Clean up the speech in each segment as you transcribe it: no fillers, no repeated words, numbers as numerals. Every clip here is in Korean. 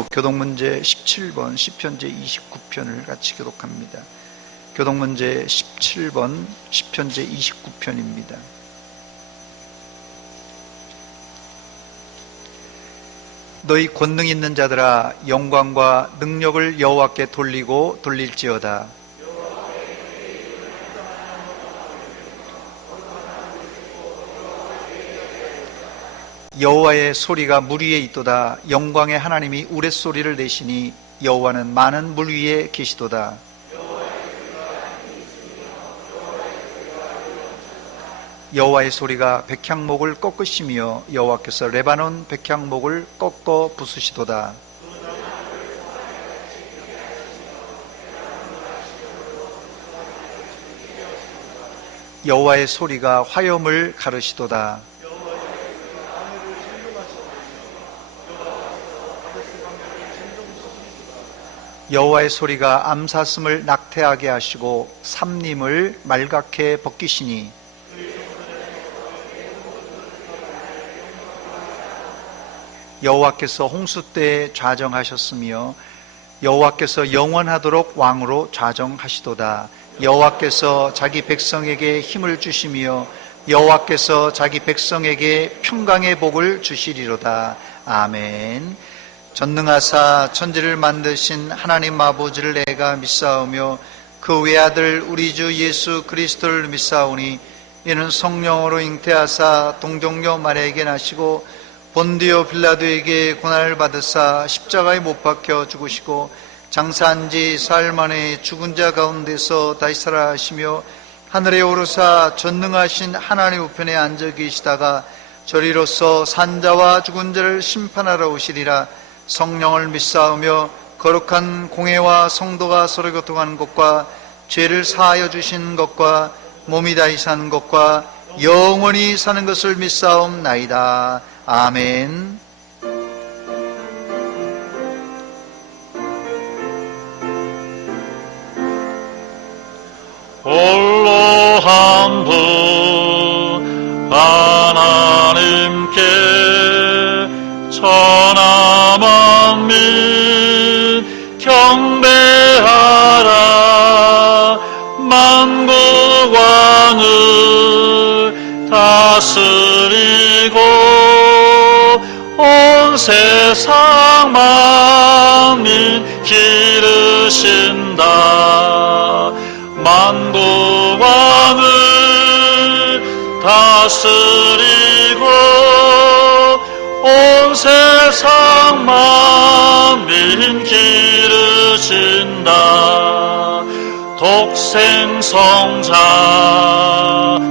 또 교동문제 17번 시편 제29편을 같이 교독합니다. 교동문제 17번 시편 제29편입니다. 너희 권능 있는 자들아 영광과 능력을 여호와께 돌리고 돌릴지어다. 여호와의 소리가 물 위에 있도다. 영광의 하나님이 우레소리를 내시니 여호와는 많은 물 위에 계시도다. 여호와의 소리가 백향목을 꺾으시며 여호와께서 레바논 백향목을 꺾어 부수시도다. 여호와의 소리가 화염을 가르시도다. 여호와의 소리가 암사슴을 낙태하게 하시고 삼림을 말갛게 벗기시니 여호와께서 홍수 때에 좌정하셨으며 여호와께서 영원하도록 왕으로 좌정하시도다. 여호와께서 자기 백성에게 힘을 주시며 여호와께서 자기 백성에게 평강의 복을 주시리로다. 아멘. 전능하사 천지를 만드신 하나님 아버지를 내가 믿사오며 그 외아들 우리 주 예수 그리스도를 믿사오니 이는 성령으로 잉태하사 동정녀 마리아에게 나시고 본디오 빌라도에게 고난을 받으사 십자가에 못 박혀 죽으시고 장사한 지 사흘 만에 죽은 자 가운데서 다시 살아나시며 하늘에 오르사 전능하신 하나님 우편에 앉아 계시다가 저리로서 산자와 죽은 자를 심판하러 오시리라. 성령을 믿사오며 거룩한 공회와 성도가 서로 교통하는 것과 죄를 사하여 주신 것과 몸이 다시 사는 것과 영원히 사는 것을 믿사옵나이다. 아멘. 홀로 한 분 하나님께 천하 만민 경배하라. 만국 왕을 다스리고 온 세상 만민 기르신다. 만국 왕을 다스리고 온 세상 만민 기르신다. 독생성자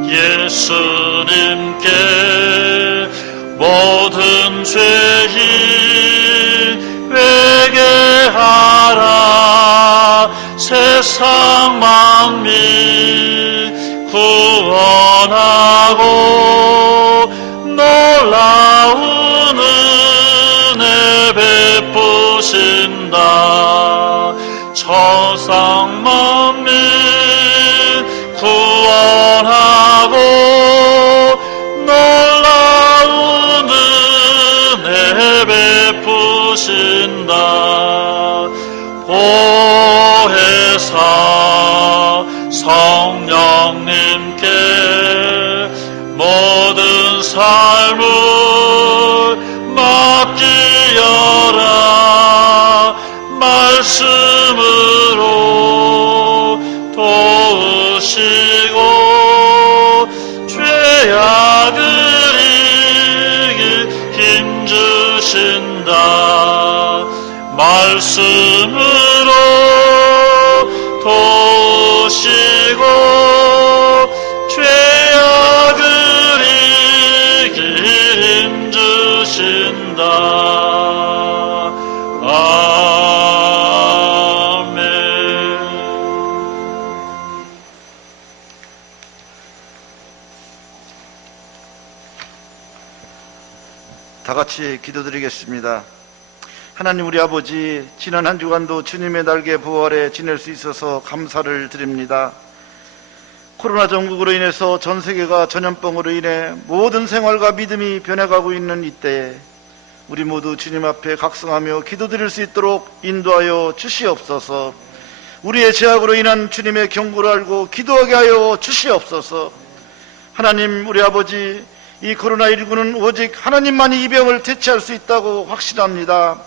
예수님께 모든 죄인 회개하라. 세상 만민 구원하고 놀라운 은혜 베푸신다. 천상 만민 구원하고 놀라운 은혜 베푸신다. 보혜사 성령님께 모든 삶을 맡기어라. 말씀으로 도우시고 죄악을 이길 힘주신다. 말씀으로 도우시고 죄악을 이길 힘주신다. 아멘. 다 같이 기도드리겠습니다. 하나님 우리 아버지, 지난 한 주간도 주님의 날개 부활에 지낼 수 있어서 감사를 드립니다. 코로나 전국으로 인해서 전 세계가 전염병으로 인해 모든 생활과 믿음이 변해가고 있는 이때에 우리 모두 주님 앞에 각성하며 기도드릴 수 있도록 인도하여 주시옵소서. 우리의 죄악으로 인한 주님의 경고를 알고 기도하게 하여 주시옵소서. 하나님, 우리 아버지, 이 코로나19는 오직 하나님만이 이 병을 대체할 수 있다고 확신합니다.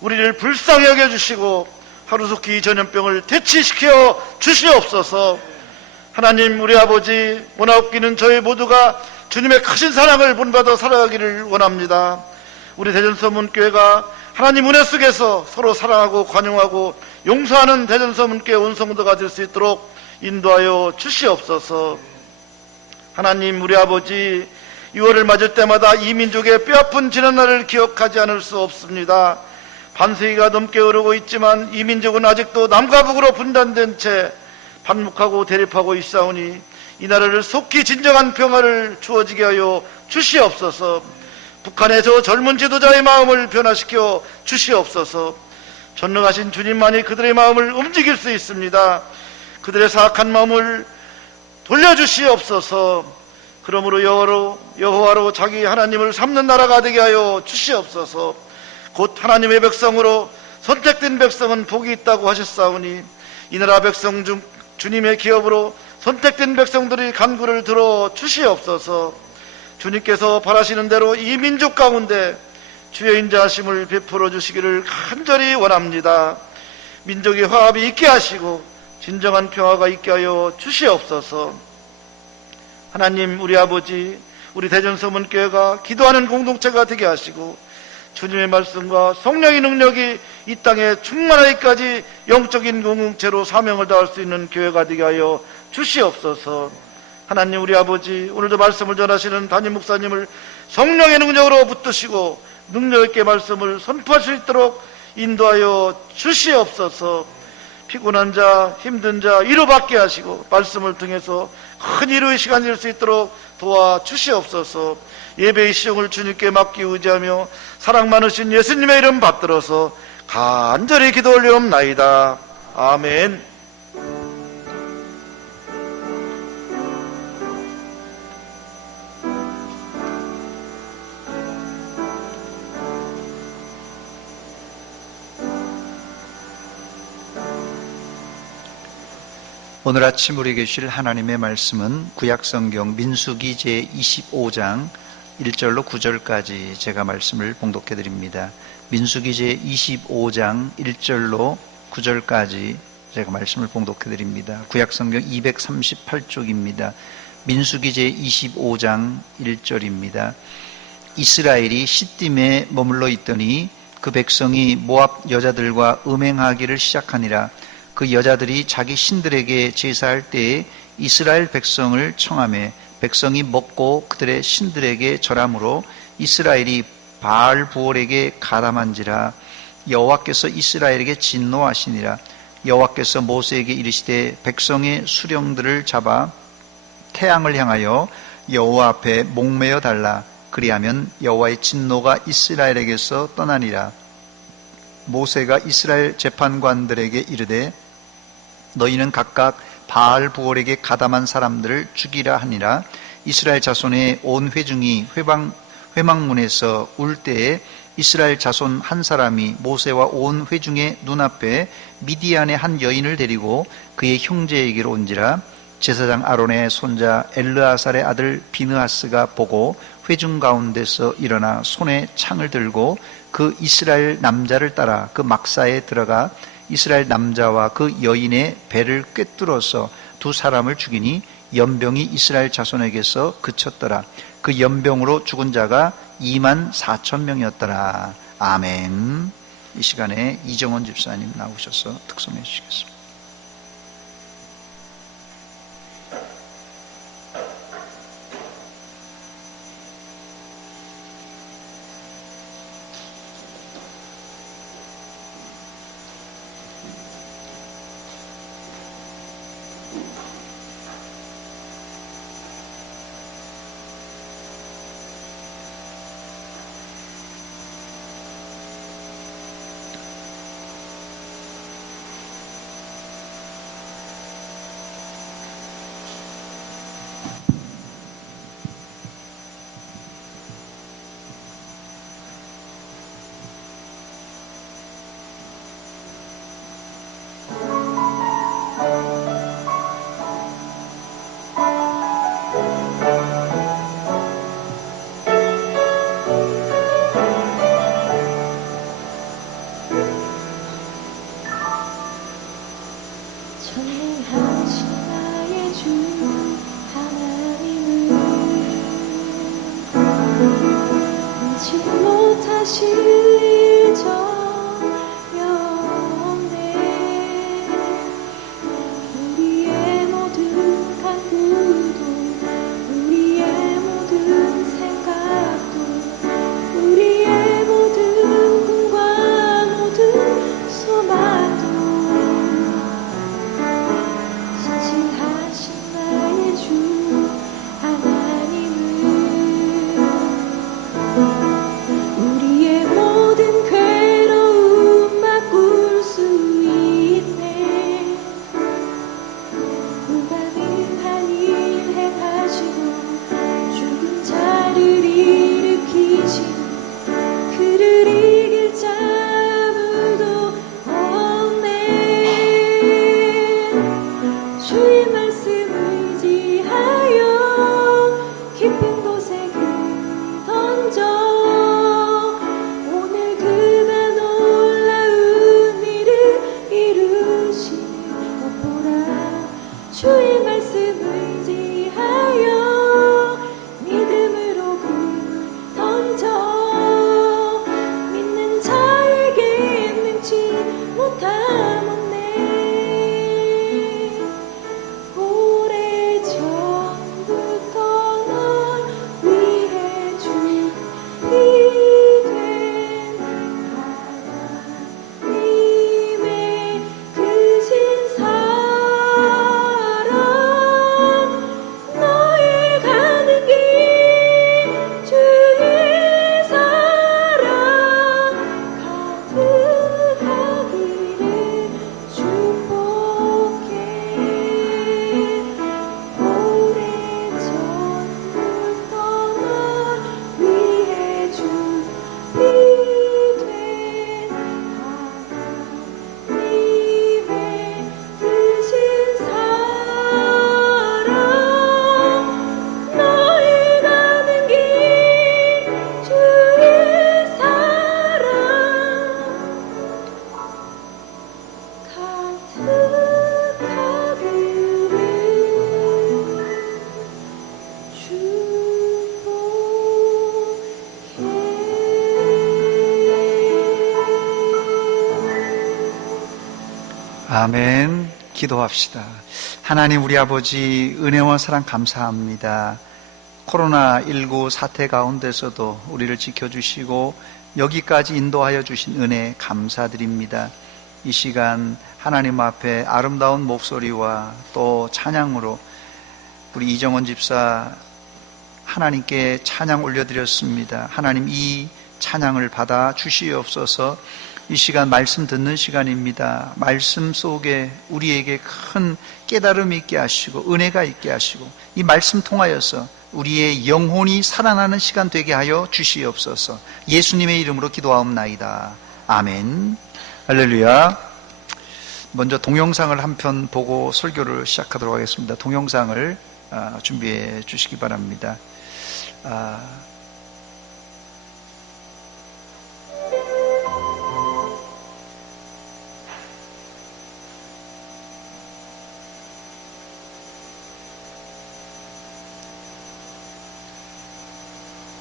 우리를 불쌍히 여겨주시고 하루속히 이 전염병을 대치시켜 주시옵소서. 하나님, 우리 아버지, 원하옵기는 저희 모두가 주님의 크신 사랑을 본받아 살아가기를 원합니다. 우리 대전서문교회가 하나님 은혜 속에서 서로 사랑하고 관용하고 용서하는 대전서문교회 온 성도가 될 수 있도록 인도하여 주시옵소서. 하나님, 우리 아버지, 6월을 맞을 때마다 이 민족의 뼈아픈 지난날을 기억하지 않을 수 없습니다. 반세기가 넘게 흐르고 있지만 이 민족은 아직도 남과 북으로 분단된 채 반목하고 대립하고 있사오니 이 나라를 속히 진정한 평화를 주어지게 하여 주시옵소서. 북한의 저 젊은 지도자의 마음을 변화시켜 주시옵소서. 전능하신 주님만이 그들의 마음을 움직일 수 있습니다. 그들의 사악한 마음을 돌려주시옵소서. 그러므로 여호와로 자기 하나님을 삼는 나라가 되게 하여 주시옵소서. 곧 하나님의 백성으로 선택된 백성은 복이 있다고 하셨사오니 이 나라 백성 중 주님의 기업으로 선택된 백성들이 간구를 들어 주시옵소서. 주님께서 바라시는 대로 이 민족 가운데 주의 인자하심을 베풀어 주시기를 간절히 원합니다. 민족의 화합이 있게 하시고 진정한 평화가 있게 하여 주시옵소서. 하나님, 우리 아버지, 우리 대전서문교회가 기도하는 공동체가 되게 하시고 주님의 말씀과 성령의 능력이 이 땅에 충만하기까지 영적인 공동체로 사명을 다할 수 있는 교회가 되게 하여 주시옵소서. 하나님, 우리 아버지, 오늘도 말씀을 전하시는 담임 목사님을 성령의 능력으로 붙드시고 능력 있게 말씀을 선포할 수 있도록 인도하여 주시옵소서. 피곤한 자, 힘든 자 위로받게 하시고 말씀을 통해서 큰 위로의 시간이 될 수 있도록 도와주시옵소서. 예배의 시종을 주님께 맡기 의지하며 사랑 많으신 예수님의 이름 받들어서 간절히 기도 올려옵나이다. 아멘. 오늘 아침 우리에게 주실 하나님의 말씀은 구약성경 민수기 제25장 1절로 9절까지 제가 말씀을 봉독해 드립니다. 민수기 제25장 1절로 9절까지 제가 말씀을 봉독해 드립니다. 구약성경 238쪽입니다. 민수기 제25장 1절입니다. 이스라엘이 시딤에 머물러 있더니 그 백성이 모압 여자들과 음행하기를 시작하니라. 그 여자들이 자기 신들에게 제사할 때에 이스라엘 백성을 청하매 백성이 먹고 그들의 신들에게 절함으로 이스라엘이 바알 부올에게 가담한지라. 여호와께서 이스라엘에게 진노하시니라. 여호와께서 모세에게 이르시되 백성의 수령들을 잡아 태양을 향하여 여호와 앞에 목매어 달라. 그리하면 여호와의 진노가 이스라엘에게서 떠나니라. 모세가 이스라엘 재판관들에게 이르되 너희는 각각 바알 부올에게 가담한 사람들을 죽이라 하니라. 이스라엘 자손의 온 회중이 회막문에서 울 때에 이스라엘 자손 한 사람이 모세와 온 회중의 눈앞에 미디안의 한 여인을 데리고 그의 형제에게로 온지라. 제사장 아론의 손자 엘르아살의 아들 비느하스가 보고 회중 가운데서 일어나 손에 창을 들고 그 이스라엘 남자를 따라 그 막사에 들어가 이스라엘 남자와 그 여인의 배를 꿰뚫어서 두 사람을 죽이니 연병이 이스라엘 자손에게서 그쳤더라. 그 연병으로 죽은 자가 24,000명이었더라. 아멘. 이 시간에 이정원 집사님 나오셔서 특송해 주시겠습니다. 하실 적 없네. 우리의 모든 간구도 우리의 모든 생각도 우리의 모든 꿈과 모든 소망도 신실하신 나의 주 하나님은 우리의 모든 괴로움 바꿀 수 있네. 불가능한 일 행하시고 죽은 자를 일으키신 그를 이길 자 아무도 없네. 주의 말씀 의지하여 깊은 곳에 그 던져 오늘 그가 놀라운 일을 이루시는 것 보라. 주의 말씀 의지하여 믿음으로 그 던져 믿는 자에게 능치 못함 없네. 오래전부터 널 위해 준비된 하나님의 크신 사랑 너의 가는 길 주의 사랑 가득하기를 축복해. 오래전부터 널 위해 준비된 하나님의 크신 사랑 너의 가는 길 주의 사랑 가득하기를 축복해. 아멘. 기도합시다. 하나님 우리 아버지 은혜와 사랑 감사합니다. 코로나19 사태 가운데서도 우리를 지켜주시고 여기까지 인도하여 주신 은혜 감사드립니다. 이 시간 하나님 앞에 아름다운 목소리와 또 찬양으로 우리 이정원 집사 하나님께 찬양 올려드렸습니다. 하나님 이 찬양을 받아 주시옵소서. 이 시간 말씀 듣는 시간입니다. 말씀 속에 우리에게 큰 깨달음이 있게 하시고 은혜가 있게 하시고 이 말씀 통하여서 우리의 영혼이 살아나는 시간 되게 하여 주시옵소서. 예수님의 이름으로 기도하옵나이다. 아멘. 할렐루야. 먼저 동영상을 한 편 보고 설교를 시작하도록 하겠습니다. 동영상을 준비해 주시기 바랍니다.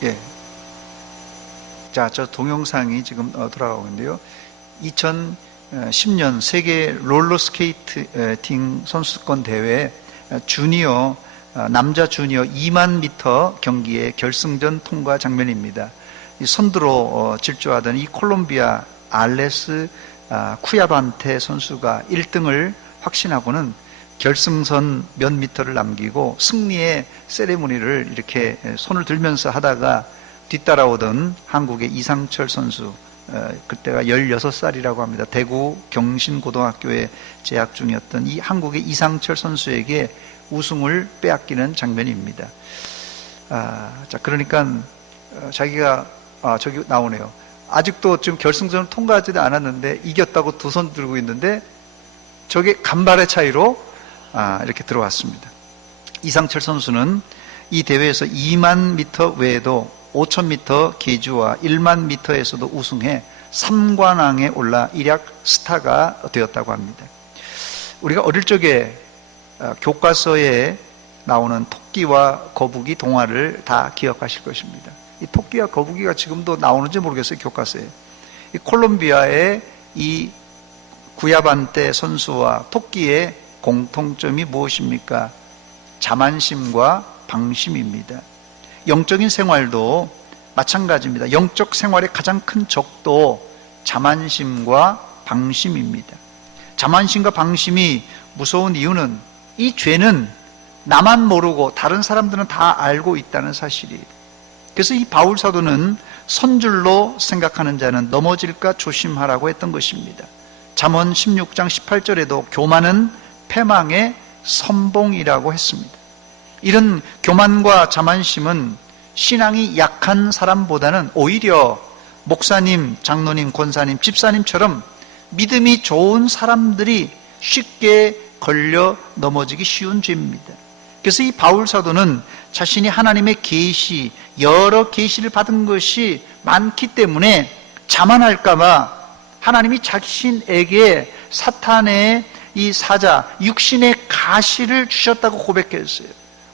예. 자, 저 동영상이 지금 돌아가고 있는데요. 2010년 세계 롤러스케이팅 선수권 대회 주니어 남자 주니어 2만 미터 경기의 결승전 통과 장면입니다. 이 선두로 질주하던 이 콜롬비아 알레스 쿠야반테 선수가 1등을 확신하고는 결승선 몇 미터를 남기고 승리의 세레모니를 이렇게 손을 들면서 하다가 뒤따라오던 한국의 이상철 선수, 그때가 16살이라고 합니다. 대구 경신고등학교에 재학 중이었던 이 한국의 이상철 선수에게 우승을 빼앗기는 장면입니다. 자, 그러니까 자기가 저기 나오네요. 아직도 지금 결승전을 통과하지도 않았는데 이겼다고 두 손 들고 있는데 저게 간발의 차이로 이렇게 들어왔습니다. 이상철 선수는 이 대회에서 2만 미터 외에도 5천 미터 계주와 1만 미터에서도 우승해 3관왕에 올라 일약 스타가 되었다고 합니다. 우리가 어릴 적에 교과서에 나오는 토끼와 거북이 동화를 다 기억하실 것입니다. 이 토끼와 거북이가 지금도 나오는지 모르겠어요, 교과서에. 이 콜롬비아의 이 구야반테 선수와 토끼의 공통점이 무엇입니까? 자만심과 방심입니다. 영적인 생활도 마찬가지입니다. 영적 생활의 가장 큰 적도 자만심과 방심입니다. 자만심과 방심이 무서운 이유는 이 죄는 나만 모르고 다른 사람들은 다 알고 있다는 사실이에요. 그래서 이 바울 사도는 선줄로 생각하는 자는 넘어질까 조심하라고 했던 것입니다. 잠언 16장 18절에도 교만은 패망의 선봉이라고 했습니다. 이런 교만과 자만심은 신앙이 약한 사람보다는 오히려 목사님, 장로님, 권사님, 집사님처럼 믿음이 좋은 사람들이 쉽게 걸려 넘어지기 쉬운 죄입니다. 그래서 이 바울 사도는 자신이 하나님의 계시, 여러 계시를 받은 것이 많기 때문에 자만할까 봐 하나님이 자신에게 사탄의 이 사자, 육신의 가시를 주셨다고 고백했어요.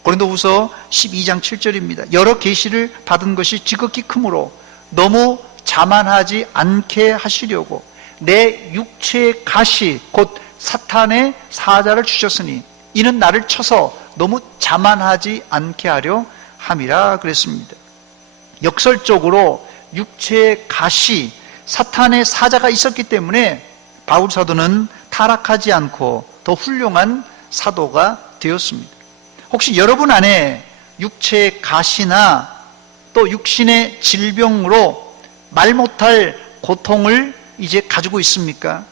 고린도후서 12장 7절입니다. 여러 계시를 받은 것이 지극히 크므로 너무 자만하지 않게 하시려고 내 육체의 가시 곧 사탄의 사자를 주셨으니 이는 나를 쳐서 너무 자만하지 않게 하려 함이라 그랬습니다. 역설적으로 육체의 가시, 사탄의 사자가 있었기 때문에 바울 사도는 타락하지 않고 더 훌륭한 사도가 되었습니다. 혹시 여러분 안에 육체의 가시나 또 육신의 질병으로 말 못할 고통을 이제 가지고 있습니까?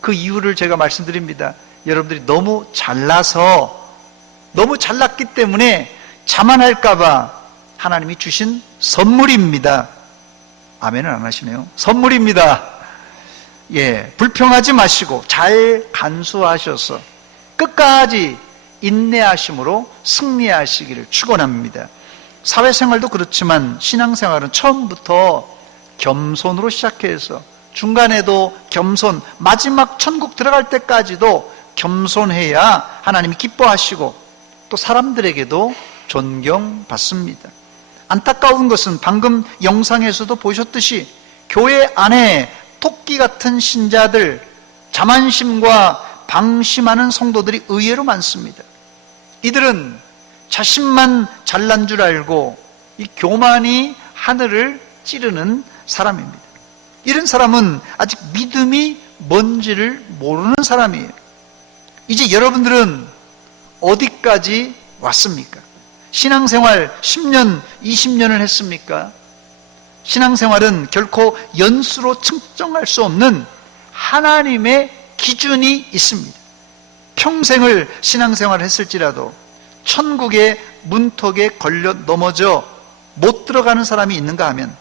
그 이유를 제가 말씀드립니다. 여러분들이 너무 잘났기 때문에 자만할까봐 하나님이 주신 선물입니다. 아멘을 안 하시네요. 선물입니다. 예, 불평하지 마시고 잘 간수하셔서 끝까지 인내하심으로 승리하시기를 축원합니다. 사회생활도 그렇지만 신앙생활은 처음부터 겸손으로 시작해서 중간에도 겸손, 마지막 천국 들어갈 때까지도 겸손해야 하나님이 기뻐하시고 또 사람들에게도 존경받습니다. 안타까운 것은 방금 영상에서도 보셨듯이 교회 안에 토끼 같은 신자들, 자만심과 방심하는 성도들이 의외로 많습니다. 이들은 자신만 잘난 줄 알고 이 교만이 하늘을 찌르는 사람입니다. 이런 사람은 아직 믿음이 뭔지를 모르는 사람이에요. 이제 여러분들은 어디까지 왔습니까? 신앙생활 10년, 20년을 했습니까? 신앙생활은 결코 연수로 측정할 수 없는 하나님의 기준이 있습니다. 평생을 신앙생활을 했을지라도 천국의 문턱에 걸려 넘어져 못 들어가는 사람이 있는가 하면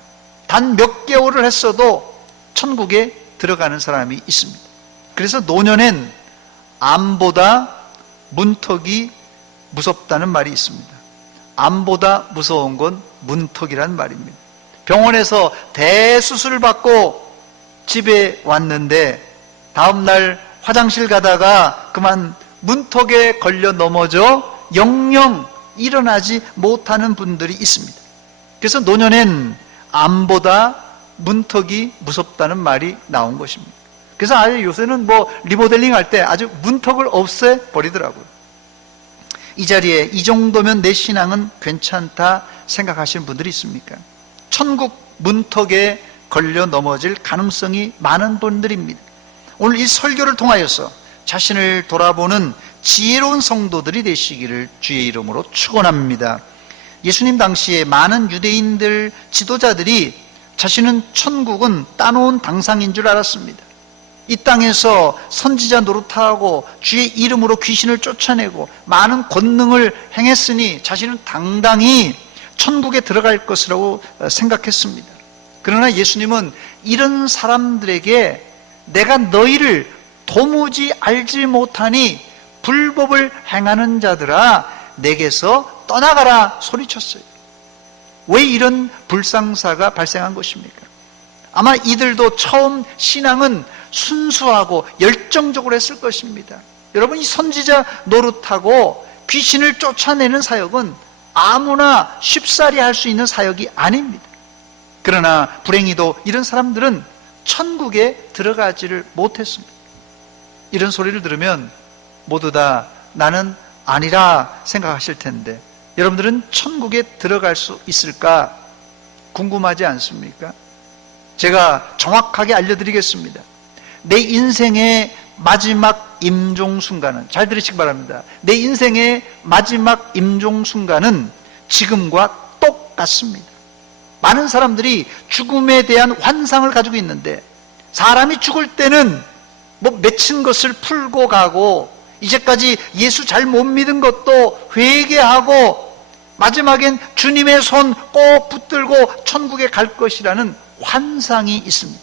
단 몇 개월을 했어도 천국에 들어가는 사람이 있습니다. 그래서 노년엔 암보다 문턱이 무섭다는 말이 있습니다. 암보다 무서운 건 문턱이란 말입니다. 병원에서 대수술을 받고 집에 왔는데 다음날 화장실 가다가 그만 문턱에 걸려 넘어져 영영 일어나지 못하는 분들이 있습니다. 그래서 노년엔 암보다 문턱이 무섭다는 말이 나온 것입니다. 그래서 아예 요새는 리모델링 할 때 아주 문턱을 없애버리더라고요. 이 자리에 이 정도면 내 신앙은 괜찮다 생각하시는 분들이 있습니까? 천국 문턱에 걸려 넘어질 가능성이 많은 분들입니다. 오늘 이 설교를 통하여서 자신을 돌아보는 지혜로운 성도들이 되시기를 주의 이름으로 축원합니다. 예수님 당시에 많은 유대인들 지도자들이 자신은 천국은 따놓은 당상인 줄 알았습니다. 이 땅에서 선지자 노릇하고 주의 이름으로 귀신을 쫓아내고 많은 권능을 행했으니 자신은 당당히 천국에 들어갈 것이라고 생각했습니다. 그러나 예수님은 이런 사람들에게 내가 너희를 도무지 알지 못하니 불법을 행하는 자들아 내게서 떠나가라 소리쳤어요. 왜 이런 불상사가 발생한 것입니까? 아마 이들도 처음 신앙은 순수하고 열정적으로 했을 것입니다. 여러분, 이 선지자 노릇하고 귀신을 쫓아내는 사역은 아무나 쉽사리 할 수 있는 사역이 아닙니다. 그러나 불행히도 이런 사람들은 천국에 들어가지를 못했습니다. 이런 소리를 들으면 모두 다 나는 아니라 생각하실 텐데, 여러분들은 천국에 들어갈 수 있을까 궁금하지 않습니까? 제가 정확하게 알려드리겠습니다. 내 인생의 마지막 임종 순간은, 잘 들으시기 바랍니다. 내 인생의 마지막 임종 순간은 지금과 똑같습니다. 많은 사람들이 죽음에 대한 환상을 가지고 있는데, 사람이 죽을 때는 뭐 맺힌 것을 풀고 가고, 이제까지 예수 잘 못 믿은 것도 회개하고, 마지막엔 주님의 손 꼭 붙들고 천국에 갈 것이라는 환상이 있습니다.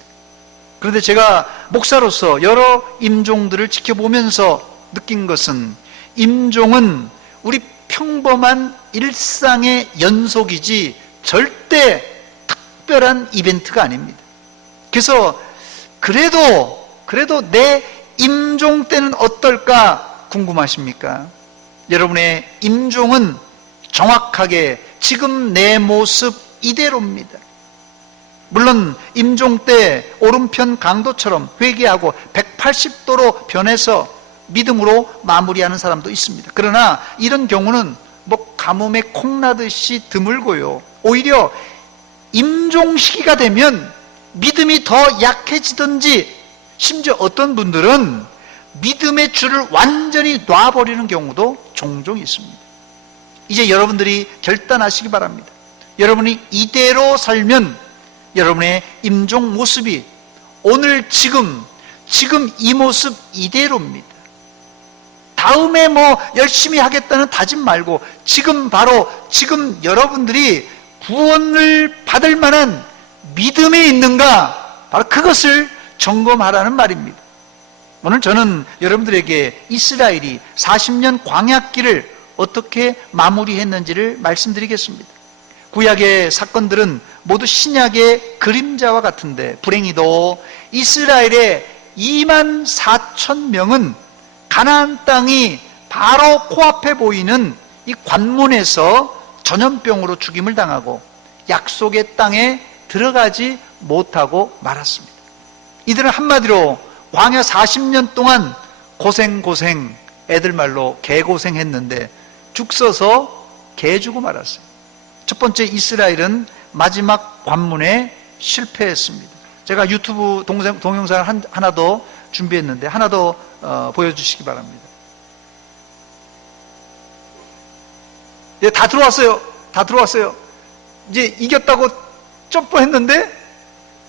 그런데 제가 목사로서 여러 임종들을 지켜보면서 느낀 것은, 임종은 우리 평범한 일상의 연속이지 절대 특별한 이벤트가 아닙니다. 그래서 그래도 내 임종 때는 어떨까 궁금하십니까? 여러분의 임종은 정확하게 지금 내 모습 이대로입니다. 물론 임종 때 오른편 강도처럼 회개하고 180도로 변해서 믿음으로 마무리하는 사람도 있습니다. 그러나 이런 경우는 뭐 가뭄에 콩나듯이 드물고요, 오히려 임종 시기가 되면 믿음이 더 약해지든지, 심지어 어떤 분들은 믿음의 줄을 완전히 놔버리는 경우도 종종 있습니다. 이제 여러분들이 결단하시기 바랍니다. 여러분이 이대로 살면 여러분의 임종 모습이 오늘 지금 이 모습 이대로입니다. 다음에 뭐 열심히 하겠다는 다짐 말고, 지금 여러분들이 구원을 받을 만한 믿음이 있는가, 바로 그것을 점검하라는 말입니다. 오늘 저는 여러분들에게 이스라엘이 40년 광야길을 어떻게 마무리했는지를 말씀드리겠습니다. 구약의 사건들은 모두 신약의 그림자와 같은데, 불행히도 이스라엘의 24,000명은 가나안 땅이 바로 코앞에 보이는 이 관문에서 전염병으로 죽임을 당하고 약속의 땅에 들어가지 못하고 말았습니다. 이들은 한마디로 광야 40년 동안 고생, 애들 말로 개고생했는데 죽 써서 개 주고 말았어요. 첫 번째, 이스라엘은 마지막 관문에 실패했습니다. 제가 유튜브 동영상을 하나 더 준비했는데, 하나 더 보여주시기 바랍니다. 예, 다 들어왔어요. 이제 이겼다고 점프했는데,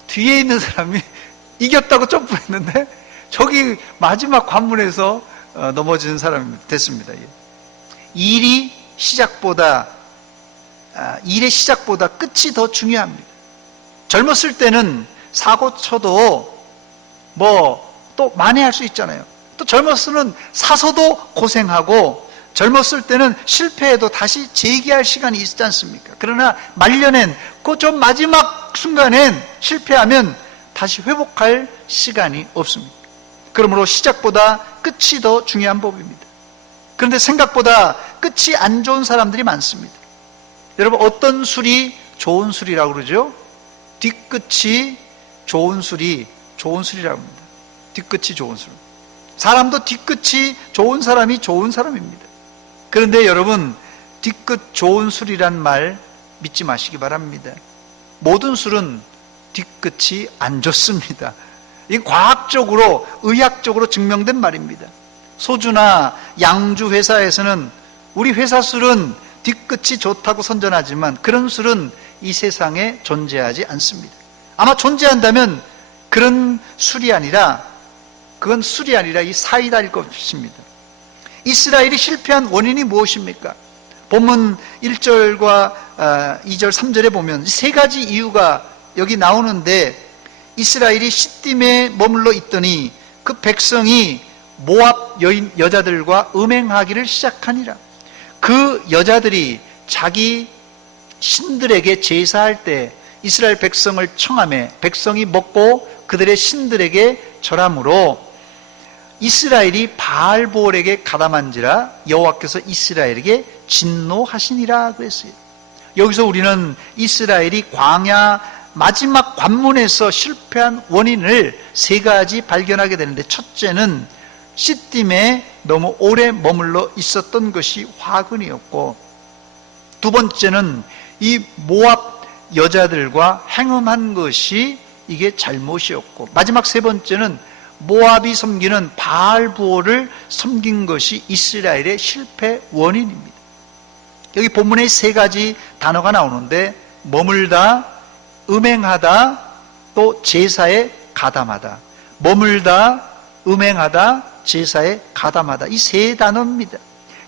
뒤에 있는 사람이 이겼다고 점프했는데 저기 마지막 관문에서 넘어지는 사람이 됐습니다. 일의 시작보다 끝이 더 중요합니다. 젊었을 때는 사고 쳐도 뭐 또 만회할 수 있잖아요. 또 젊었을 때는 사서도 고생하고, 젊었을 때는 실패해도 다시 재기할 시간이 있지 않습니까? 그러나 말년엔 저 마지막 순간엔 실패하면 다시 회복할 시간이 없습니다. 그러므로 시작보다 끝이 더 중요한 법입니다. 그런데 생각보다 끝이 안 좋은 사람들이 많습니다. 여러분, 어떤 술이 좋은 술이라고 그러죠? 뒤끝이 좋은 술이라고 합니다. 뒤끝이 좋은 술. 사람도 뒤끝이 좋은 사람이 좋은 사람입니다. 그런데 여러분, 뒤끝 좋은 술이란 말 믿지 마시기 바랍니다. 모든 술은 뒤끝이 안 좋습니다. 이 과학적으로, 의학적으로 증명된 말입니다. 소주나 양주 회사에서는 우리 회사 술은 뒤끝이 좋다고 선전하지만, 그런 술은 이 세상에 존재하지 않습니다. 아마 존재한다면 그건 술이 아니라 이 사이다일 것입니다. 이스라엘이 실패한 원인이 무엇입니까? 본문 1절과 2절, 3절에 보면 세 가지 이유가 여기 나오는데, 이스라엘이 시딤에 머물러 있더니 그 백성이 모압 여자들과 음행하기를 시작하니라. 그 여자들이 자기 신들에게 제사할 때 이스라엘 백성을 청하매 백성이 먹고 그들의 신들에게 절함으로 이스라엘이 바알보올에게 가담한지라 여호와께서 이스라엘에게 진노하시니라 그랬어요. 여기서 우리는 이스라엘이 광야 마지막 관문에서 실패한 원인을 세 가지 발견하게 되는데, 첫째는 시딤에 너무 오래 머물러 있었던 것이 화근이었고, 두 번째는 이 모압 여자들과 행음한 것이 이게 잘못이었고, 마지막 세 번째는 모압이 섬기는 바알 부호를 섬긴 것이 이스라엘의 실패 원인입니다. 여기 본문에 세 가지 단어가 나오는데, 머물다, 음행하다, 또 제사에 가담하다. 머물다, 음행하다, 제사에 가담하다. 이 세 단어입니다.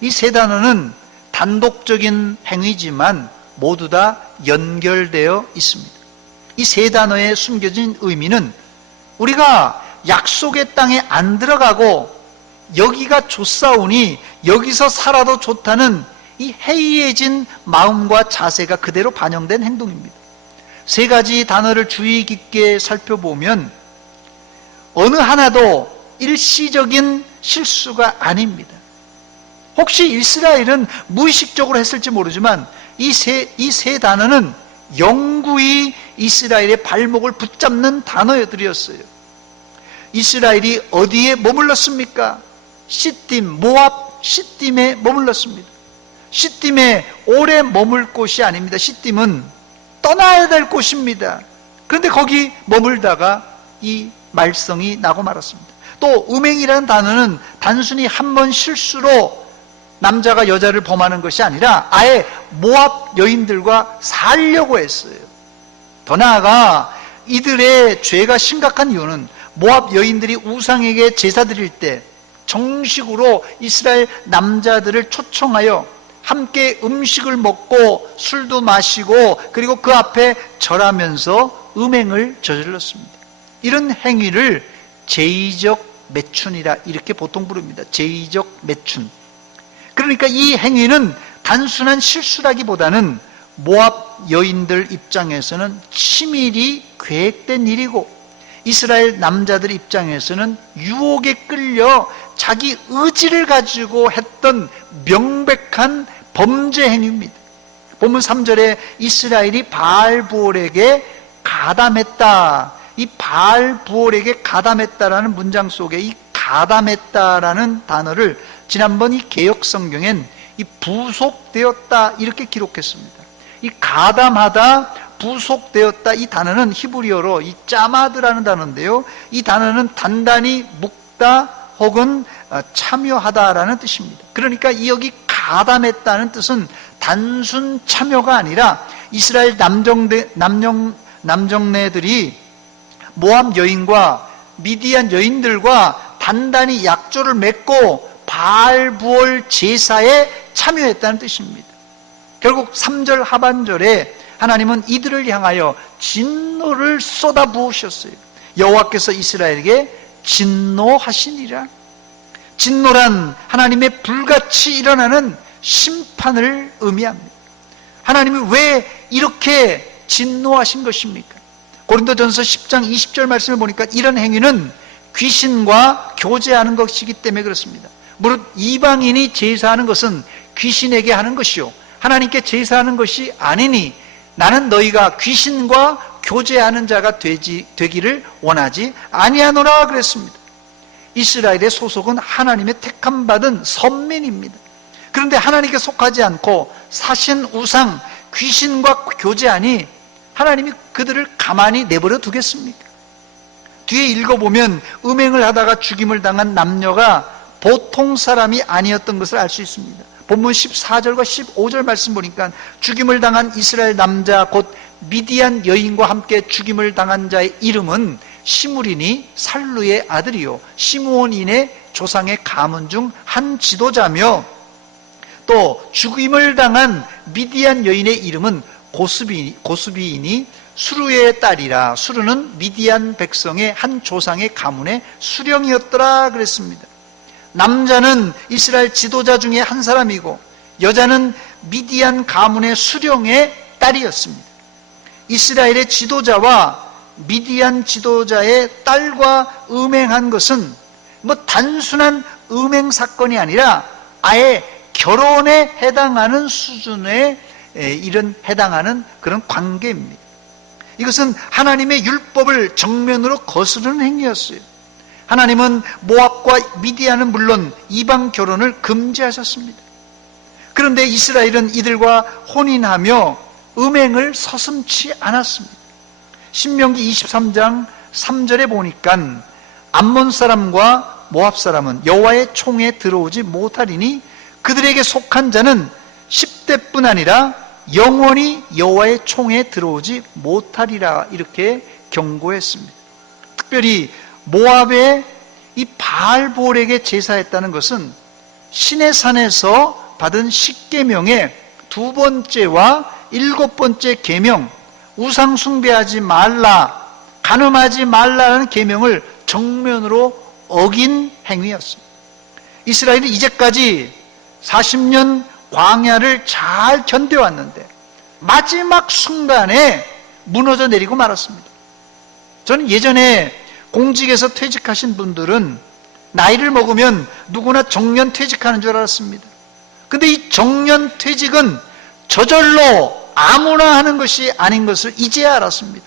이 세 단어는 단독적인 행위지만 모두 다 연결되어 있습니다. 이 세 단어에 숨겨진 의미는, 우리가 약속의 땅에 안 들어가고 여기가 좋사오니 여기서 살아도 좋다는 이 해이해진 마음과 자세가 그대로 반영된 행동입니다. 세 가지 단어를 주의 깊게 살펴보면 어느 하나도 일시적인 실수가 아닙니다. 혹시 이스라엘은 무의식적으로 했을지 모르지만 이 세 단어는 영구히 이스라엘의 발목을 붙잡는 단어들이었어요. 이스라엘이 어디에 머물렀습니까? 시딤, 모압 시딤에 머물렀습니다. 시딤에 오래 머물 곳이 아닙니다. 시딤은 떠나야 될 곳입니다. 그런데 거기 머물다가 이 말썽이 나고 말았습니다. 또 음행이라는 단어는 단순히 한 번 실수로 남자가 여자를 범하는 것이 아니라 아예 모압 여인들과 살려고 했어요. 더 나아가 이들의 죄가 심각한 이유는 모압 여인들이 우상에게 제사 드릴 때 정식으로 이스라엘 남자들을 초청하여 함께 음식을 먹고 술도 마시고 그리고 그 앞에 절하면서 음행을 저질렀습니다. 이런 행위를 제의적 매춘이라 이렇게 보통 부릅니다. 제의적 매춘. 그러니까 이 행위는 단순한 실수라기보다는 모압 여인들 입장에서는 치밀히 계획된 일이고, 이스라엘 남자들 입장에서는 유혹에 끌려 자기 의지를 가지고 했던 명백한 범죄 행위입니다. 본문 3절에 이스라엘이 바알부올에게 가담했다. 이 바알부올에게 가담했다라는 문장 속에 이 가담했다라는 단어를 지난번 이 개역성경엔 이 부속되었다 이렇게 기록했습니다. 이 가담하다, 부속되었다 이 단어는 히브리어로 이 짜마드라는 단어인데요. 이 단어는 단단히 묶다 혹은 참여하다라는 뜻입니다. 그러니까 여기 가담했다는 뜻은 단순 참여가 아니라 이스라엘 남정네들이 모압 여인과 미디안 여인들과 단단히 약조를 맺고 바알부올 제사에 참여했다는 뜻입니다. 결국 3절 하반절에 하나님은 이들을 향하여 진노를 쏟아부으셨어요. 여호와께서 이스라엘에게 진노하시니라. 진노란 하나님의 불같이 일어나는 심판을 의미합니다. 하나님이 왜 이렇게 진노하신 것입니까? 고린도전서 10장 20절 말씀을 보니까 이런 행위는 귀신과 교제하는 것이기 때문에 그렇습니다. 무릇 이방인이 제사하는 것은 귀신에게 하는 것이요 하나님께 제사하는 것이 아니니 나는 너희가 귀신과 교제하는 자가 되기를 원하지 아니하노라 그랬습니다. 이스라엘의 소속은 하나님의 택함 받은 선민입니다. 그런데 하나님께 속하지 않고 사신 우상 귀신과 교제하니 하나님이 그들을 가만히 내버려 두겠습니까? 뒤에 읽어보면 음행을 하다가 죽임을 당한 남녀가 보통 사람이 아니었던 것을 알 수 있습니다. 본문 14절과 15절 말씀 보니까 죽임을 당한 이스라엘 남자 곧 미디안 여인과 함께 죽임을 당한 자의 이름은 시므리니 살루의 아들이요 시므온인의 조상의 가문 중 한 지도자며, 또 죽임을 당한 미디안 여인의 이름은 고스비이니 수르의 딸이라. 수르는 미디안 백성의 한 조상의 가문의 수령이었더라 그랬습니다. 남자는 이스라엘 지도자 중에 한 사람이고 여자는 미디안 가문의 수령의 딸이었습니다. 이스라엘의 지도자와 미디안 지도자의 딸과 음행한 것은 단순한 음행 사건이 아니라 아예 결혼에 해당하는 수준에 해당하는 그런 관계입니다. 이것은 하나님의 율법을 정면으로 거스르는 행위였어요. 하나님은 모압과 미디안은 물론 이방 결혼을 금지하셨습니다. 그런데 이스라엘은 이들과 혼인하며 음행을 서슴지 않았습니다. 신명기 23장 3절에 보니까 암몬 사람과 모압 사람은 여호와의 총에 들어오지 못하리니 그들에게 속한 자는 10대뿐 아니라 영원히 여호와의 총에 들어오지 못하리라, 이렇게 경고했습니다. 특별히 모압의 이 바알볼에게 제사했다는 것은 시내산에서 받은 10계명의 두 번째와 7번째 계명, 우상 숭배하지 말라, 간음하지 말라는 계명을 정면으로 어긴 행위였습니다. 이스라엘이 이제까지 40년 광야를 잘 견뎌왔는데 마지막 순간에 무너져 내리고 말았습니다. 저는 예전에 공직에서 퇴직하신 분들은 나이를 먹으면 누구나 정년 퇴직하는 줄 알았습니다. 근데 이 정년 퇴직은 저절로 아무나 하는 것이 아닌 것을 이제야 알았습니다.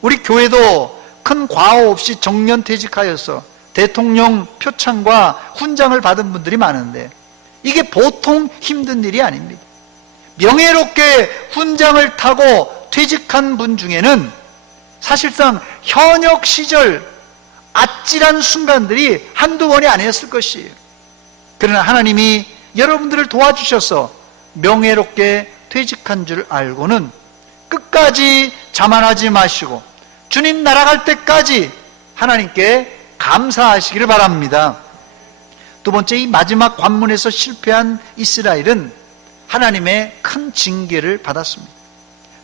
우리 교회도 큰 과오 없이 정년 퇴직하여서 대통령 표창과 훈장을 받은 분들이 많은데 이게 보통 힘든 일이 아닙니다. 명예롭게 훈장을 타고 퇴직한 분 중에는 사실상 현역 시절 아찔한 순간들이 한두 번이 아니었을 것이에요. 그러나 하나님이 여러분들을 도와주셔서 명예롭게 퇴직한 줄 알고는 끝까지 자만하지 마시고 주님 날아갈 때까지 하나님께 감사하시기를 바랍니다. 두 번째, 이 마지막 관문에서 실패한 이스라엘은 하나님의 큰 징계를 받았습니다.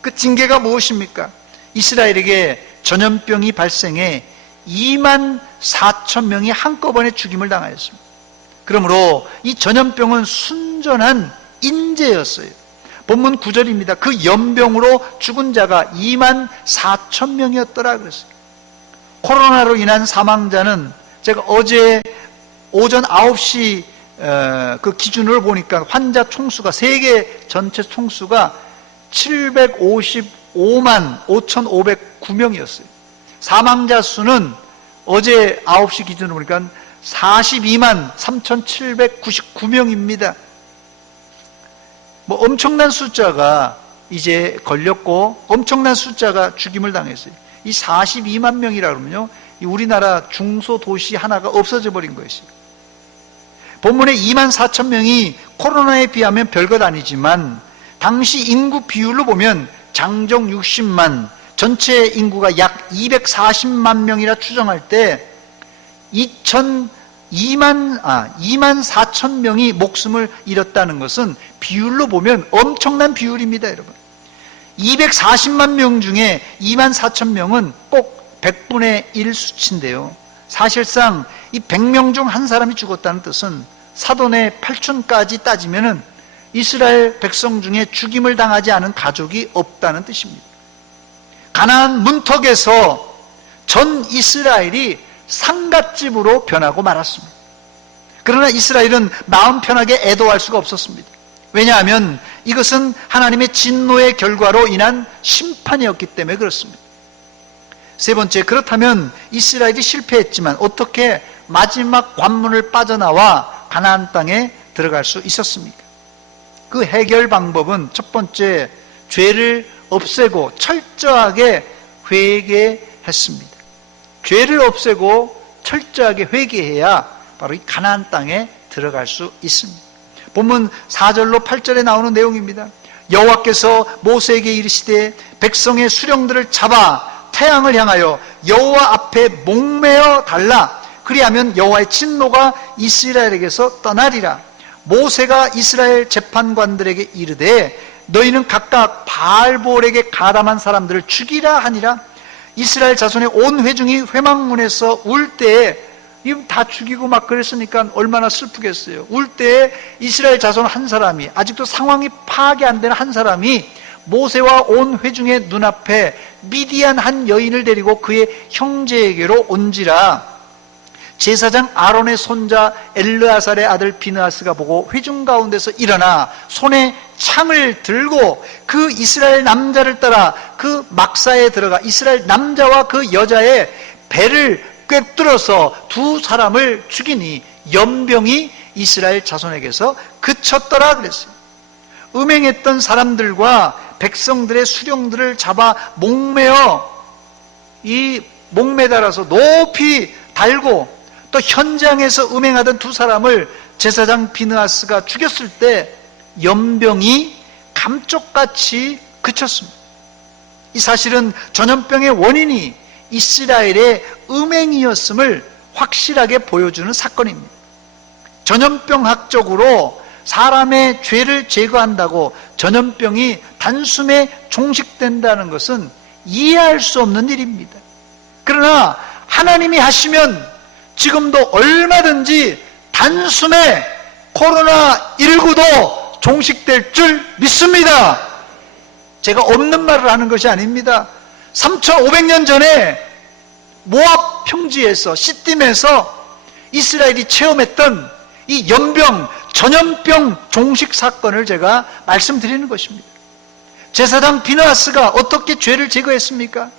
그 징계가 무엇입니까? 이스라엘에게 전염병이 발생해 2만 4천 명이 한꺼번에 죽임을 당하였습니다. 그러므로 이 전염병은 순전한 인재였어요. 본문 9절입니다. 그 연병으로 죽은 자가 2만 4천 명이었더라 그랬어요. 코로나로 인한 사망자는 제가 어제 오전 9시 그 기준으로 보니까 환자 총수가, 세계 전체 총수가 755만 5,509명이었어요. 사망자 수는 어제 9시 기준으로 보니까 42만 3,799명입니다. 뭐 엄청난 숫자가 이제 걸렸고 엄청난 숫자가 죽임을 당했어요. 이 42만 명이라 그러면요, 우리나라 중소도시 하나가 없어져 버린 것이에요. 본문에 2만 4천 명이 코로나에 비하면 별것 아니지만 당시 인구 비율로 보면 장정 60만, 전체 인구가 약 240만 명이라 추정할 때 2만 4천 명이 목숨을 잃었다는 것은 비율로 보면 엄청난 비율입니다, 여러분. 240만 명 중에 2만 4천 명은 꼭 100분의 1 수치인데요. 사실상 이 100명 중 한 사람이 죽었다는 뜻은 사돈의 8촌까지 따지면은 이스라엘 백성 중에 죽임을 당하지 않은 가족이 없다는 뜻입니다. 가나안 문턱에서 전 이스라엘이 상갓집으로 변하고 말았습니다. 그러나 이스라엘은 마음 편하게 애도할 수가 없었습니다. 왜냐하면 이것은 하나님의 진노의 결과로 인한 심판이었기 때문에 그렇습니다. 세 번째, 그렇다면 이스라엘이 실패했지만 어떻게 마지막 관문을 빠져나와 가나안 땅에 들어갈 수 있었습니까? 그 해결 방법은 첫 번째, 죄를 없애고 철저하게 회개했습니다. 죄를 없애고 철저하게 회개해야 바로 이 가나안 땅에 들어갈 수 있습니다. 본문 4절로 8절에 나오는 내용입니다. 여호와께서 모세에게 이르시되 백성의 수령들을 잡아 태양을 향하여 여호와 앞에 목매어 달라. 그리하면 여호와의 진노가 이스라엘에게서 떠나리라. 모세가 이스라엘 재판관들에게 이르되 너희는 각각 바알볼에게 가담한 사람들을 죽이라 하니라. 이스라엘 자손의 온 회중이 회막문에서 울 때에 다 죽이고 막 그랬으니까 얼마나 슬프겠어요. 울 때에 이스라엘 자손 한 사람이, 아직도 상황이 파악이 안 되는 한 사람이 모세와 온 회중의 눈앞에 미디안 한 여인을 데리고 그의 형제에게로 온지라. 제사장 아론의 손자 엘르아살의 아들 비느하스가 보고 회중 가운데서 일어나 손에 창을 들고 그 이스라엘 남자를 따라 그 막사에 들어가 이스라엘 남자와 그 여자의 배를 꿰뚫어서 두 사람을 죽이니 연병이 이스라엘 자손에게서 그쳤더라 그랬어요. 음행했던 사람들과 백성들의 수령들을 잡아 목매달아서 높이 달고 또 현장에서 음행하던 두 사람을 제사장 비느하스가 죽였을 때 연병이 감쪽같이 그쳤습니다. 이 사실은 전염병의 원인이 이스라엘의 음행이었음을 확실하게 보여주는 사건입니다. 전염병학적으로 사람의 죄를 제거한다고 전염병이 단숨에 종식된다는 것은 이해할 수 없는 일입니다. 그러나 하나님이 하시면 지금도 얼마든지 단숨에 코로나19도 종식될 줄 믿습니다. 제가 없는 말을 하는 것이 아닙니다. 3,500년 전에 모압 평지에서 시딤에서 이스라엘이 체험했던 이 연병, 전염병 종식 사건을 제가 말씀드리는 것입니다. 제사장 비느하스가 어떻게 죄를 제거했습니까?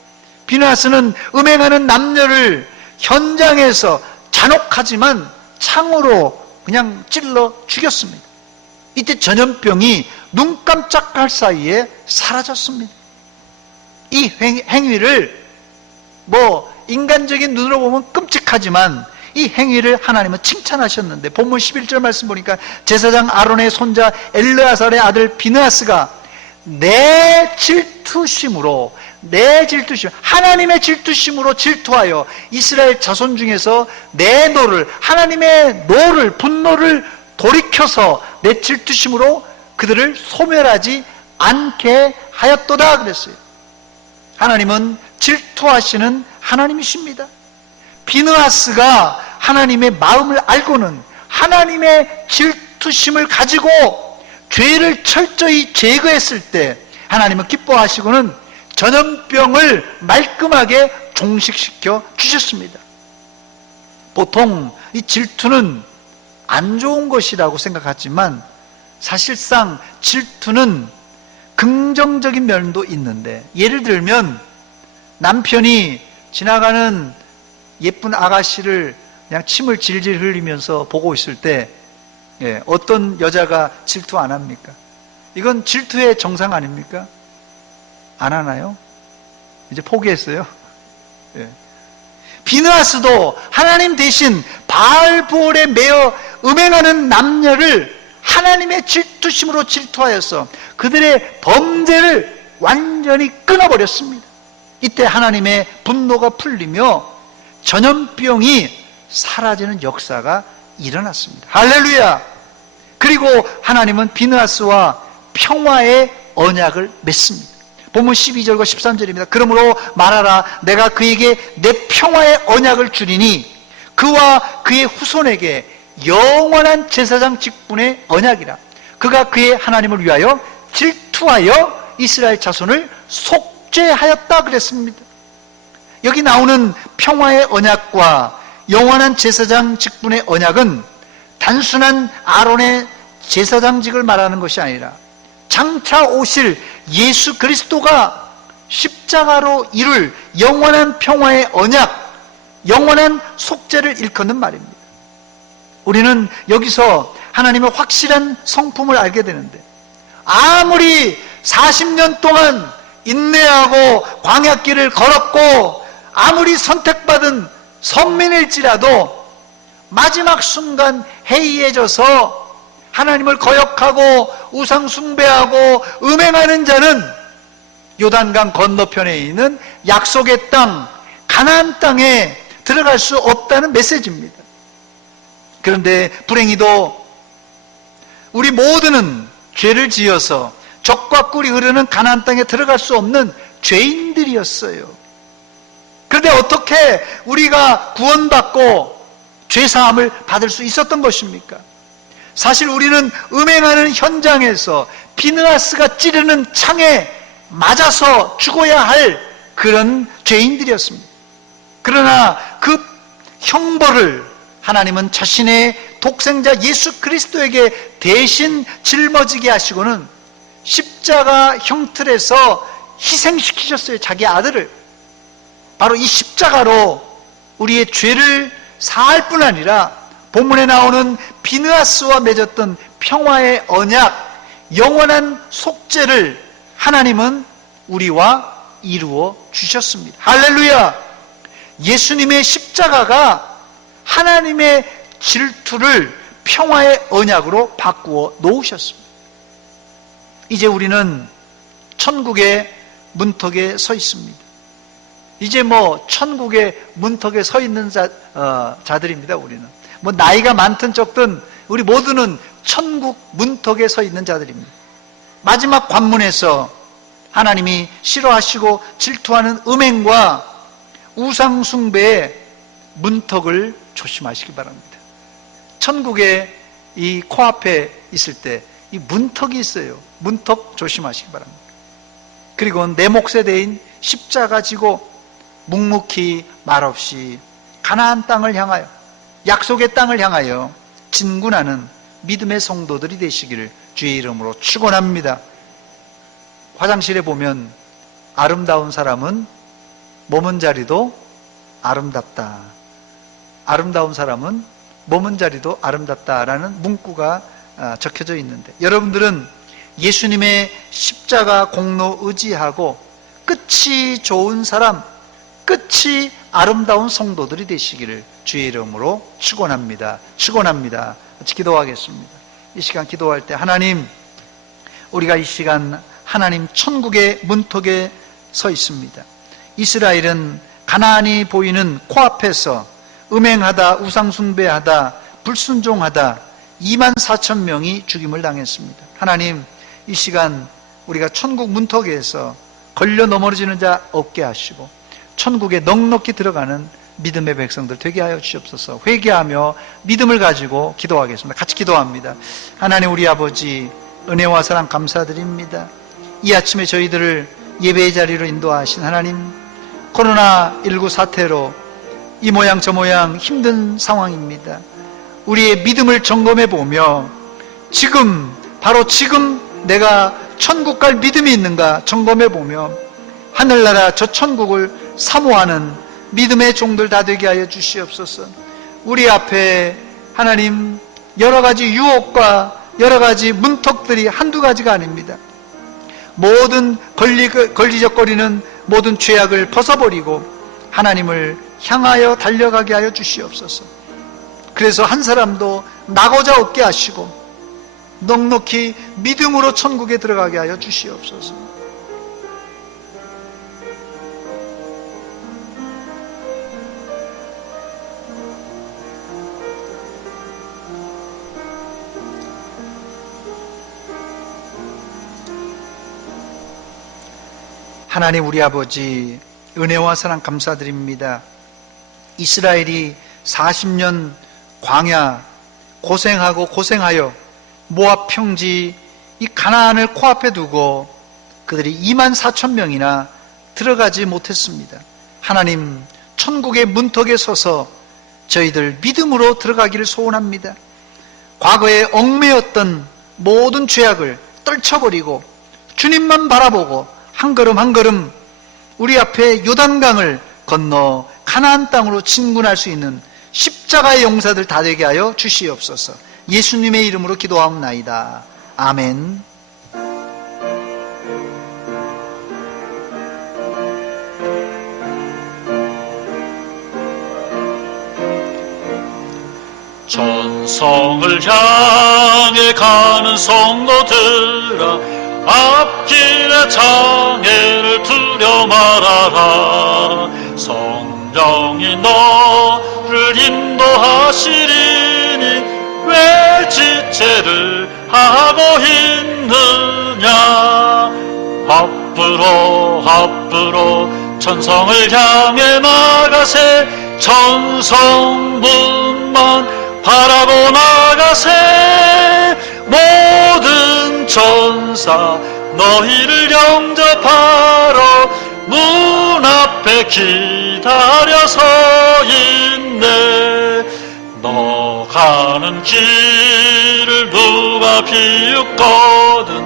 비느하스는 음행하는 남녀를 현장에서 잔혹하지만 창으로 그냥 찔러 죽였습니다. 이때 전염병이 눈 깜짝할 사이에 사라졌습니다. 이 행위를 인간적인 눈으로 보면 끔찍하지만 이 행위를 하나님은 칭찬하셨는데 본문 11절 말씀 보니까 제사장 아론의 손자 엘르아살의 아들 비느하스가 내 질투심으로 하나님의 질투심으로 질투하여 이스라엘 자손 중에서 내 노를 하나님의 분노를 돌이켜서 내 질투심으로 그들을 소멸하지 않게 하였도다 그랬어요. 하나님은 질투하시는 하나님이십니다. 비느하스가 하나님의 마음을 알고는 하나님의 질투심을 가지고 죄를 철저히 제거했을 때 하나님은 기뻐하시고는 전염병을 말끔하게 종식시켜 주셨습니다. 보통 이 질투는 안 좋은 것이라고 생각하지만 사실상 질투는 긍정적인 면도 있는데, 예를 들면 남편이 지나가는 예쁜 아가씨를 그냥 침을 질질 흘리면서 보고 있을 때 어떤 여자가 질투 안 합니까? 이건 질투의 정상 아닙니까? 안 하나요? 이제 포기했어요. 비느하스도 하나님 대신 바알보올에 매여 음행하는 남녀를 하나님의 질투심으로 질투하여서 그들의 범죄를 완전히 끊어버렸습니다. 이때 하나님의 분노가 풀리며 전염병이 사라지는 역사가 일어났습니다. 할렐루야! 그리고 하나님은 비느하스와 평화의 언약을 맺습니다. 본문 12절과 13절입니다. 그러므로 말하라, 내가 그에게 내 평화의 언약을 주리니 그와 그의 후손에게 영원한 제사장 직분의 언약이라. 그가 그의 하나님을 위하여 질투하여 이스라엘 자손을 속죄하였다 그랬습니다. 여기 나오는 평화의 언약과 영원한 제사장 직분의 언약은 단순한 아론의 제사장직을 말하는 것이 아니라 장차 오실 예수 그리스도가 십자가로 이룰 영원한 평화의 언약, 영원한 속죄를 일컫는 말입니다. 우리는 여기서 하나님의 확실한 성품을 알게 되는데, 아무리 40년 동안 인내하고 광야길을 걸었고 아무리 선택받은 선민일지라도 마지막 순간 해이해져서 하나님을 거역하고 우상 숭배하고 음행하는 자는 요단강 건너편에 있는 약속의 땅, 가나안 땅에 들어갈 수 없다는 메시지입니다. 그런데 불행히도 우리 모두는 죄를 지어서 젖과 꿀이 흐르는 가나안 땅에 들어갈 수 없는 죄인들이었어요. 그런데 어떻게 우리가 구원받고 죄사함을 받을 수 있었던 것입니까? 사실 우리는 음행하는 현장에서 비느하스가 찌르는 창에 맞아서 죽어야 할 그런 죄인들이었습니다. 그러나 그 형벌을 하나님은 자신의 독생자 예수 그리스도에게 대신 짊어지게 하시고는 십자가 형틀에서 희생시키셨어요. 자기 아들을. 바로 이 십자가로 우리의 죄를 사할 뿐 아니라 본문에 나오는 비느하스와 맺었던 평화의 언약, 영원한 속죄를 하나님은 우리와 이루어 주셨습니다. 할렐루야! 예수님의 십자가가 하나님의 질투를 평화의 언약으로 바꾸어 놓으셨습니다. 이제 우리는 천국의 문턱에 서 있습니다. 이제 천국의 문턱에 서 있는 자들입니다. 우리는 나이가 많든 적든 우리 모두는 천국 문턱에 서 있는 자들입니다. 마지막 관문에서 하나님이 싫어하시고 질투하는 음행과 우상숭배의 문턱을 조심하시기 바랍니다. 천국의 이 코앞에 있을 때 이 문턱이 있어요. 문턱 조심하시기 바랍니다. 그리고 내 몫에 대인 십자가 지고 묵묵히 말없이 가나안 땅을 향하여, 약속의 땅을 향하여 진군하는 믿음의 성도들이 되시기를 주의 이름으로 축원합니다. 화장실에 보면 아름다운 사람은 머문 자리도 아름답다. 아름다운 사람은 머문 자리도 아름답다라는 문구가 적혀져 있는데, 여러분들은 예수님의 십자가 공로 의지하고 끝이 좋은 사람, 끝이 아름다운 성도들이 되시기를 주의 이름으로 축원합니다. 축원합니다. 같이 기도하겠습니다. 이 시간 기도할 때 하나님, 우리가 이 시간 하나님 천국의 문턱에 서 있습니다. 이스라엘은 가나안이 보이는 코앞에서 음행하다, 우상숭배하다, 불순종하다 24,000명이 죽임을 당했습니다. 하나님, 이 시간 우리가 천국 문턱에서 걸려 넘어지는 자 없게 하시고 천국에 넉넉히 들어가는 믿음의 백성들 되게 하여 주시옵소서. 회개하며 믿음을 가지고 기도하겠습니다. 같이 기도합니다. 하나님, 우리 아버지 은혜와 사랑 감사드립니다. 이 아침에 저희들을 예배의 자리로 인도하신 하나님, 코로나19 사태로 이 모양 저 모양 힘든 상황입니다. 우리의 믿음을 점검해 보며 지금, 바로 지금 내가 천국 갈 믿음이 있는가 점검해 보며 하늘나라 저 천국을 사모하는 믿음의 종들 다 되게 하여 주시옵소서. 우리 앞에 하나님 여러 가지 유혹과 여러 가지 문턱들이 한두 가지가 아닙니다. 모든 걸리적거리는 모든 죄악을 벗어버리고 하나님을 향하여 달려가게 하여 주시옵소서. 그래서 한 사람도 나고자 없게 하시고 넉넉히 믿음으로 천국에 들어가게 하여 주시옵소서. 하나님, 우리 아버지 은혜와 사랑 감사드립니다. 이스라엘이 40년 광야 고생하여 모압 평지 이 가나안을 코앞에 두고 그들이 24,000명이나 들어가지 못했습니다. 하나님, 천국의 문턱에 서서 저희들 믿음으로 들어가기를 소원합니다. 과거에 얽매였던 모든 죄악을 떨쳐버리고 주님만 바라보고 한 걸음 한 걸음 우리 앞에 요단강을 건너 가나안 땅으로 진군할 수 있는 십자가의 용사들 다 되게 하여 주시옵소서. 예수님의 이름으로 기도하옵나이다. 아멘. 천성을 향해 가는 성도들아, 앞길의 장애를 두려 말아라. 성령이 너를 인도하시리니 왜 지체를 하고 있느냐. 앞으로 천성을 향해 나가세. 천성문만 바라보 나가세. 모든 천사 너희를 영접하러 문 앞에 기다려 서 있네. 너 가는 길을 누가 비웃거든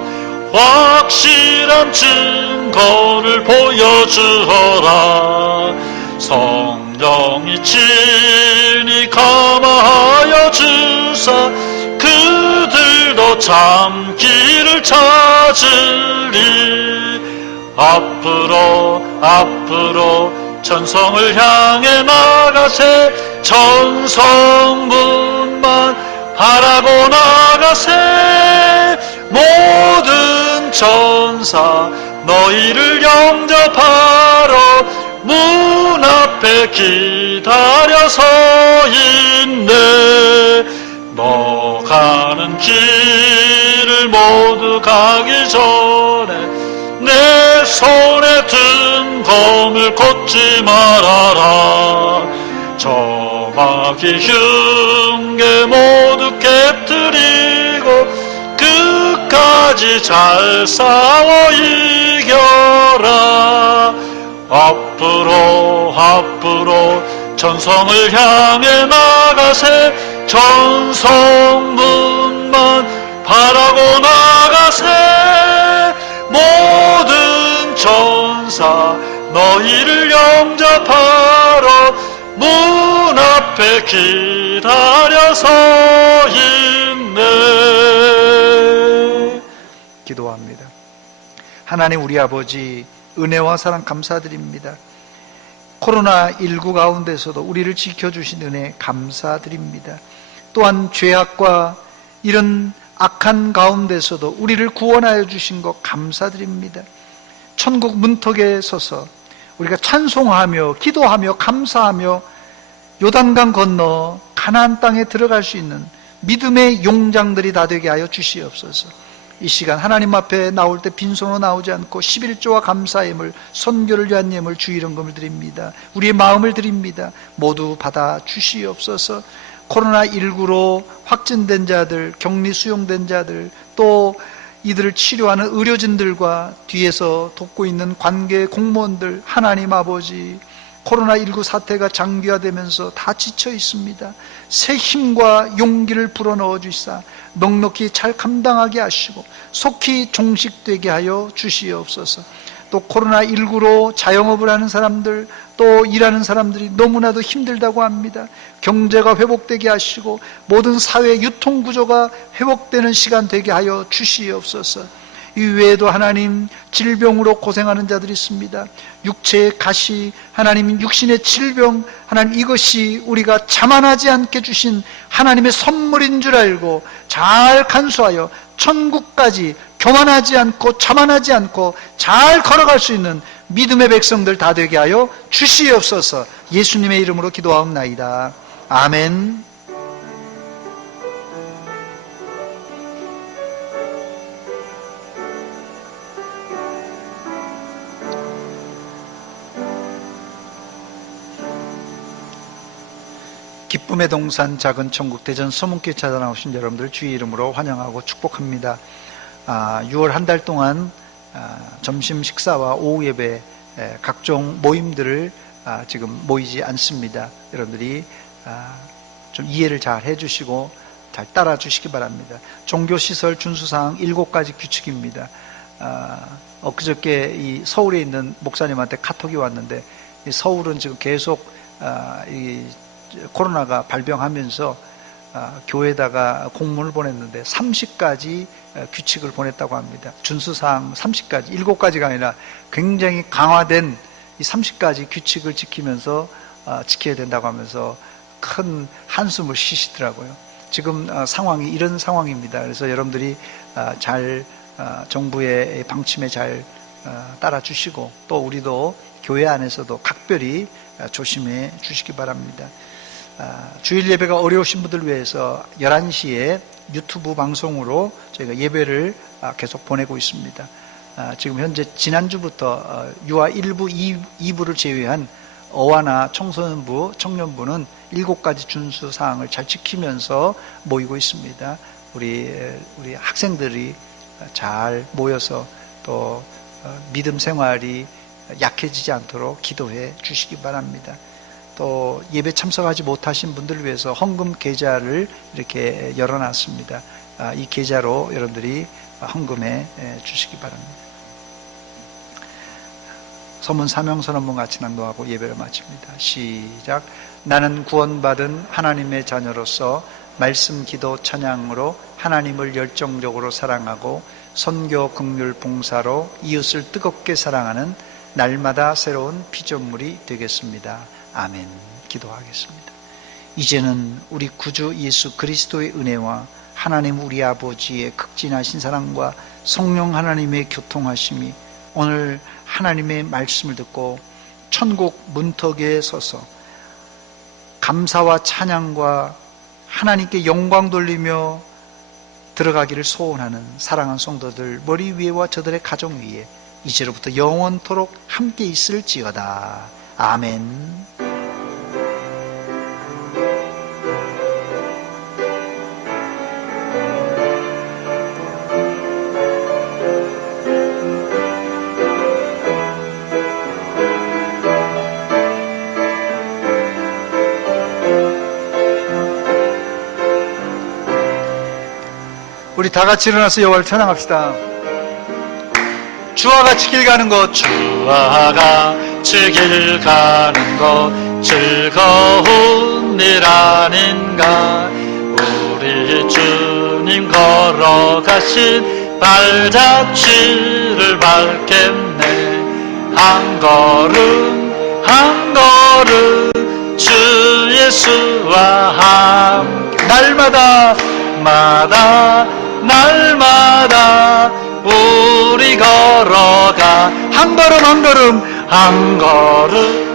확실한 증거를 보여주어라. 성령이 친히 감화하여 주사 그들도 참 길을 찾으리. 앞으로 천성을 향해 나가세. 천성문만 바라고 나가세. 모든 천사 너희를 영접하러 문 앞에 기다려 서 있네. 너 가는 길을 모두 가기 전에 내 손에 든 검을 걷지 말아라. 저마귀 흉계 모두 깨뜨리고 끝까지 잘 싸워 이겨라. 앞으로 천성을 향해 나가세. 천성문만 바라고 나가세. 모든 천사 너희를 영접하러 문 앞에 기다려 서 있네. 기도합니다. 하나님 우리 아버지, 은혜와 사랑 감사드립니다. 코로나19 가운데서도 우리를 지켜주신 은혜 감사드립니다. 또한 죄악과 이런 악한 가운데서도 우리를 구원하여 주신 것 감사드립니다. 천국 문턱에 서서 우리가 찬송하며 기도하며 감사하며 요단강 건너 가나안 땅에 들어갈 수 있는 믿음의 용장들이 다 되게 하여 주시옵소서. 이 시간 하나님 앞에 나올 때 빈손으로 나오지 않고 11조와 감사의 예물, 선교를 위한 예물, 주일헌금을 드립니다. 우리의 마음을 드립니다. 모두 받아 주시옵소서. 코로나19로 확진된 자들, 격리 수용된 자들, 또 이들을 치료하는 의료진들과 뒤에서 돕고 있는 관계 공무원들, 하나님 아버지, 코로나19 사태가 장기화되면서 다 지쳐 있습니다. 새 힘과 용기를 불어넣어 주시사 넉넉히 잘 감당하게 하시고 속히 종식되게 하여 주시옵소서. 또 코로나19로 자영업을 하는 사람들, 또 일하는 사람들이 너무나도 힘들다고 합니다. 경제가 회복되게 하시고 모든 사회 유통구조가 회복되는 시간 되게 하여 주시옵소서. 이 외에도 하나님 질병으로 고생하는 자들이 있습니다. 육체의 가시, 하나님 육신의 질병, 하나님 이것이 우리가 자만하지 않게 주신 하나님의 선물인 줄 알고 잘 간수하여 천국까지 교만하지 않고 자만하지 않고 잘 걸어갈 수 있는 믿음의 백성들 다 되게 하여 주시옵소서. 예수님의 이름으로 기도하옵나이다. 아멘. 기쁨의 동산 작은 천국 대전 서문교회 찾아 나오신 여러분들 주의 이름으로 환영하고 축복합니다. 6월 한 달 동안 점심 식사와 오후 예배 각종 모임들을 지금 모이지 않습니다. 여러분들이 좀 이해를 잘 해주시고 잘 따라 주시기 바랍니다. 종교시설 준수사항 7가지 규칙입니다. 엊그저께 이 서울에 있는 목사님한테 카톡이 왔는데, 이 서울은 지금 계속 이 코로나가 발병하면서 교회에다가 공문을 보냈는데 30가지 규칙을 보냈다고 합니다. 준수사항 30가지, 7가지가 아니라 굉장히 강화된 이 30가지 규칙을 지키면서 지켜야 된다고 하면서 큰 한숨을 쉬시더라고요. 지금 상황이 이런 상황입니다. 그래서 여러분들이 잘 정부의 방침에 잘 따라 주시고, 또 우리도 교회 안에서도 각별히 조심해 주시기 바랍니다. 주일 예배가 어려우신 분들 위해서 11시에 유튜브 방송으로 저희가 예배를 계속 보내고 있습니다. 지금 현재 지난주부터 유아 1부, 2부를 제외한 어와나 청소년부, 청년부는 7가지 준수 사항을 잘 지키면서 모이고 있습니다. 우리 학생들이 잘 모여서 또 믿음 생활이 약해지지 않도록 기도해 주시기 바랍니다. 또 예배 참석하지 못하신 분들을 위해서 헌금 계좌를 이렇게 열어놨습니다. 이 계좌로 여러분들이 헌금해 주시기 바랍니다. 서문 사명선 한번 같이 낭독하고 예배를 마칩니다. 시작. 나는 구원받은 하나님의 자녀로서 말씀, 기도, 찬양으로 하나님을 열정적으로 사랑하고 선교, 긍휼, 봉사로 이웃을 뜨겁게 사랑하는 날마다 새로운 피조물이 되겠습니다. 아멘. 기도하겠습니다. 이제는 우리 구주 예수 그리스도의 은혜와 하나님 우리 아버지의 극진하신 사랑과 성령 하나님의 교통하심이 오늘 하나님의 말씀을 듣고 천국 문턱에 서서 감사와 찬양과 하나님께 영광 돌리며 들어가기를 소원하는 사랑하는 성도들 머리 위에와 저들의 가정 위에 이제로부터 영원토록 함께 있을지어다. 아멘. 우리 다 같이 일어나서 여호와를 찬양합시다. 주와 같이 길 가는 것, 주와 같이 길 가는 것 즐거운 일 아닌가. 우리 주님 걸어가신 발자취를 밟겠네. 한 걸음 한 걸음 주 예수와 함께 날마다 우리 걸어가 한 걸음 한 걸음